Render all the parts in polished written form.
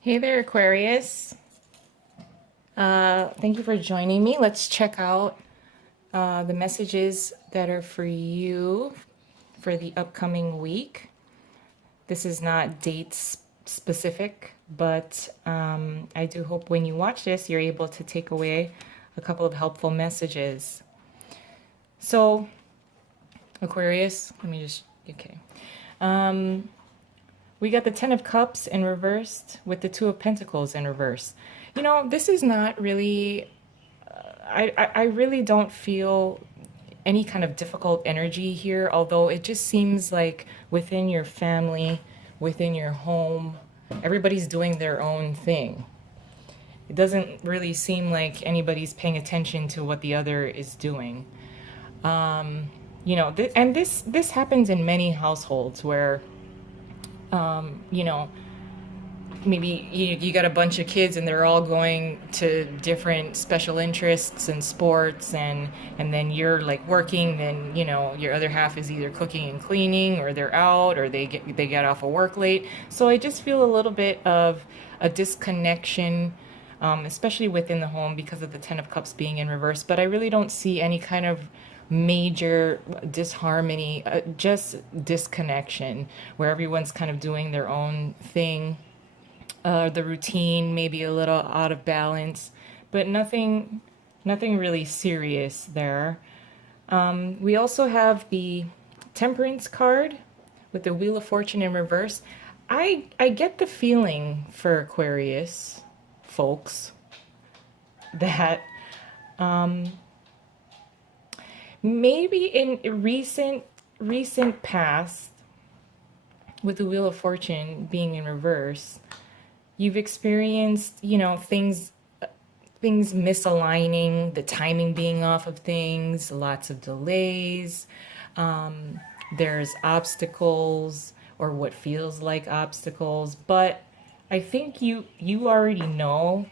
Hey there, Aquarius. Thank you for joining me. Let's check out the messages that are for you for the upcoming week. This is not date specific, but I do hope when you watch this, you're able to take away a couple of helpful messages. So, Aquarius, let me just, okay. We got the Ten of Cups in reversed with the Two of Pentacles in reverse. You know, this is not really, I really don't feel any kind of difficult energy here, although it just seems like within your family, within your home, everybody's doing their own thing. It doesn't really seem like anybody's paying attention to what the other is doing. You know, and this happens in many households where, you know, maybe you got a bunch of kids and they're all going to different special interests and sports, and then you're like working, and you know your other half is either cooking and cleaning, or they're out, or they get off of work late. So I just feel a little bit of a disconnection, especially within the home because of the Ten of Cups being in reverse. But I really don't see any kind of major disharmony, just disconnection, where everyone's kind of doing their own thing. The routine may be a little out of balance, but nothing really serious there. We also have the Temperance card with the Wheel of Fortune in reverse. I get the feeling for Aquarius folks that maybe in recent past, with the Wheel of Fortune being in reverse, you've experienced, you know, things misaligning, the timing being off of things, lots of delays. There's obstacles, or what feels like obstacles, but I think you already know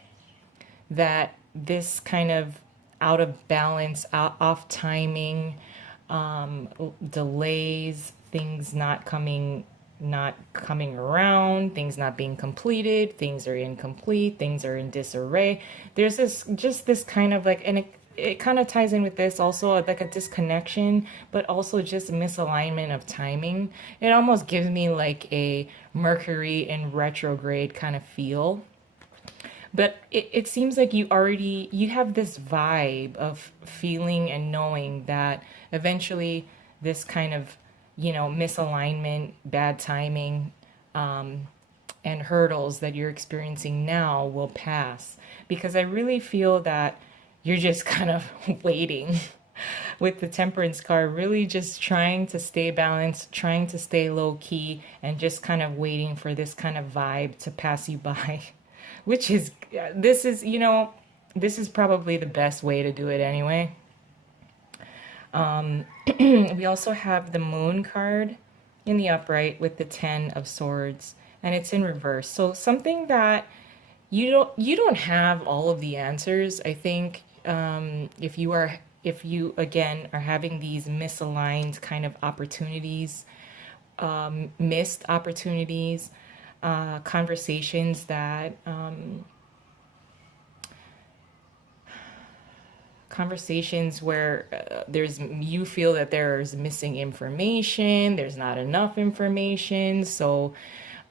that this kind of out of balance, off timing, delays, things not coming around, things not being completed, things are incomplete, things are in disarray. There's this kind of like, and it kind of ties in with this also, like a disconnection, but also just misalignment of timing. It almost gives me like a Mercury in retrograde kind of feel. But it seems like you have this vibe of feeling and knowing that eventually this kind of, you know, misalignment, bad timing, and hurdles that you're experiencing now will pass. Because I really feel that you're just kind of waiting with the Temperance card, really just trying to stay balanced, trying to stay low key, and just kind of waiting for this kind of vibe to pass you by. Which is, this is probably the best way to do it anyway. We also have the Moon card in the upright with the Ten of Swords, and it's in reverse. So something that you don't have all of the answers. I think if you again are having these misaligned kind of opportunities, missed opportunities, conversations that conversations where you feel that there's missing information, there's not enough information. So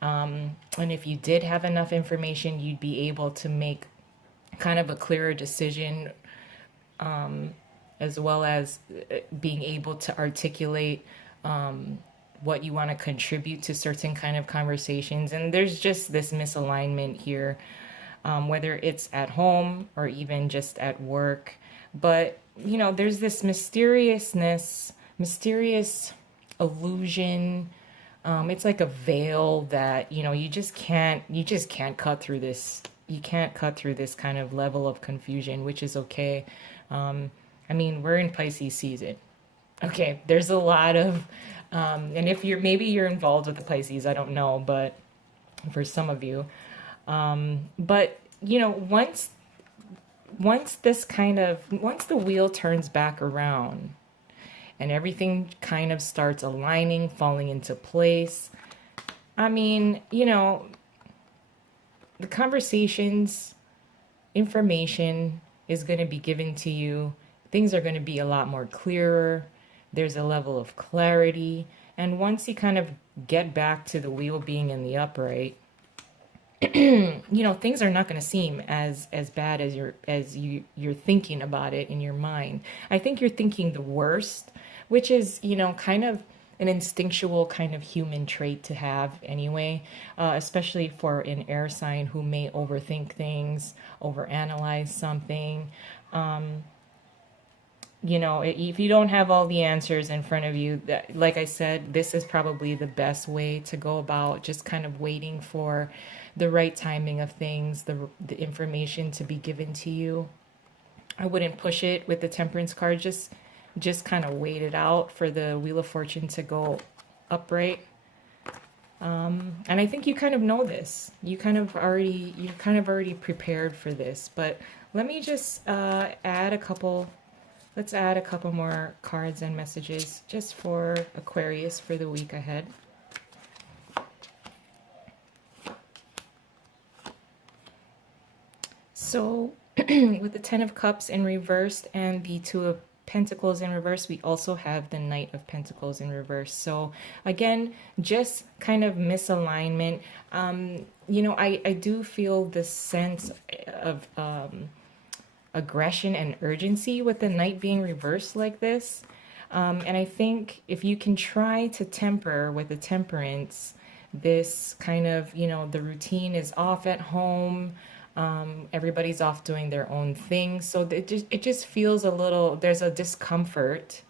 and if you did have enough information, you'd be able to make kind of a clearer decision, as well as being able to articulate what you want to contribute to certain kind of conversations. And there's just this misalignment here, whether it's at home or even just at work. But you know, there's this mysterious illusion. It's like a veil that, you know, you just can't cut through this. You can't cut through this kind of level of confusion, which is okay. I mean, we're in Pisces season. Okay, there's a lot of, and if you're involved with the Pisces, I don't know, but for some of you, but you know, once the wheel turns back around and everything kind of starts aligning, falling into place, I mean, you know, the conversations, information is going to be given to you. Things are going to be a lot more clearer. There's a level of clarity. And once you kind of get back to the wheel being in the upright, things are not going to seem as bad as you're thinking about it in your mind. I think you're thinking the worst, which is, kind of an instinctual kind of human trait to have anyway, especially for an air sign who may overthink things, overanalyze something. If you don't have all the answers in front of you, like I said, this is probably the best way to go about just kind of waiting for the right timing of things, the information to be given to you. I wouldn't push it with the Temperance card. Just kind of wait it out for the Wheel of Fortune to go upright. And I think you kind of know this. You're kind of already prepared for this. But let me just add a couple. Let's add a couple more cards and messages just for Aquarius for the week ahead. So with the Ten of Cups in reversed and the Two of Pentacles in reverse, we also have the Knight of Pentacles in reverse. So again, just kind of misalignment. I do feel this sense of aggression and urgency with the Knight being reversed like this. And I think if you can try to temper with the Temperance, this kind of, the routine is off at home. Everybody's off doing their own thing. So it just feels a little, there's a discomfort.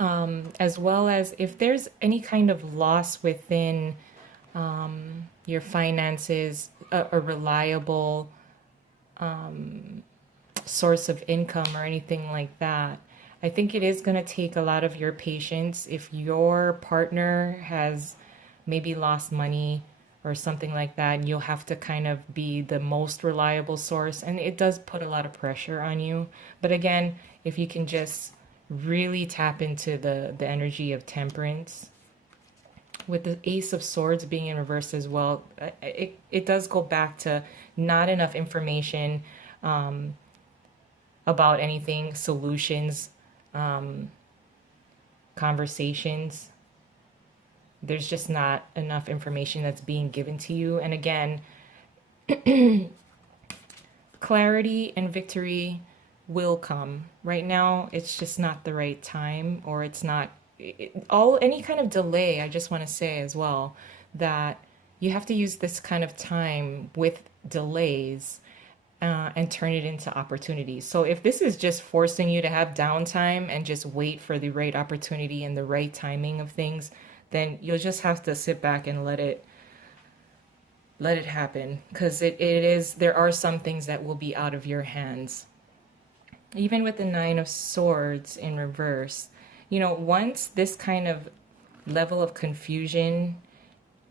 As well as if there's any kind of loss within your finances, a reliable source of income or anything like that. I think it is going to take a lot of your patience. If your partner has maybe lost money or something like that, and you'll have to kind of be the most reliable source, and it does put a lot of pressure on you. But again, if you can just really tap into the energy of Temperance, with the Ace of Swords being in reverse as well, it does go back to not enough information about anything, solutions, conversations. There's just not enough information that's being given to you. And again, clarity and victory will come. Right now, it's just not the right time, or it's not any kind of delay. I just want to say as well that you have to use this kind of time with delays and turn it into opportunities. So if this is just forcing you to have downtime and just wait for the right opportunity and the right timing of things, then you'll just have to sit back and let it happen, because there are some things that will be out of your hands. Even with the Nine of Swords in reverse, once this kind of level of confusion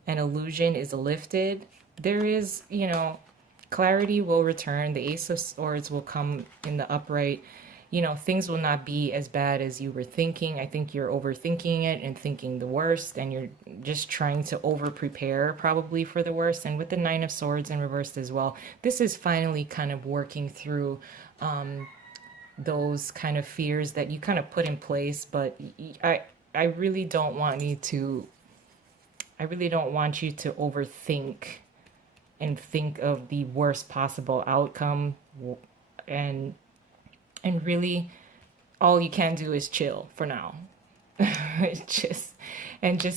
and illusion is lifted, there is, clarity will return. The Ace of Swords will come in the upright. Things will not be as bad as you were thinking. I think you're overthinking it and thinking the worst, and you're just trying to over-prepare probably for the worst. And with the Nine of Swords in reversed as well, this is finally kind of working through those kind of fears that you kind of put in place. But I really don't want you to overthink and think of the worst possible outcome, and really all you can do is chill for now. just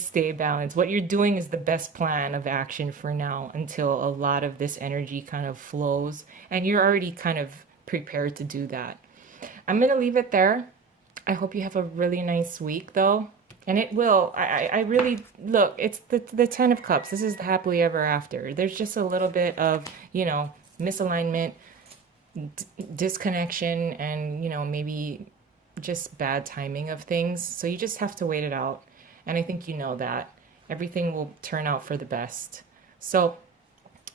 stay balanced. What you're doing is the best plan of action for now, until a lot of this energy kind of flows and you're already kind of prepared to do that. I'm going to leave it there. I hope you have a really nice week though. And it will. I really, look, it's the Ten of Cups. This is the happily ever after. There's just a little bit of, misalignment, disconnection, and, maybe just bad timing of things. So you just have to wait it out. And I think you know that. Everything will turn out for the best. So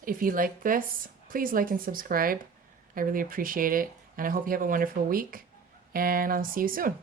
if you like this, please like and subscribe. I really appreciate it. And I hope you have a wonderful week. And I'll see you soon.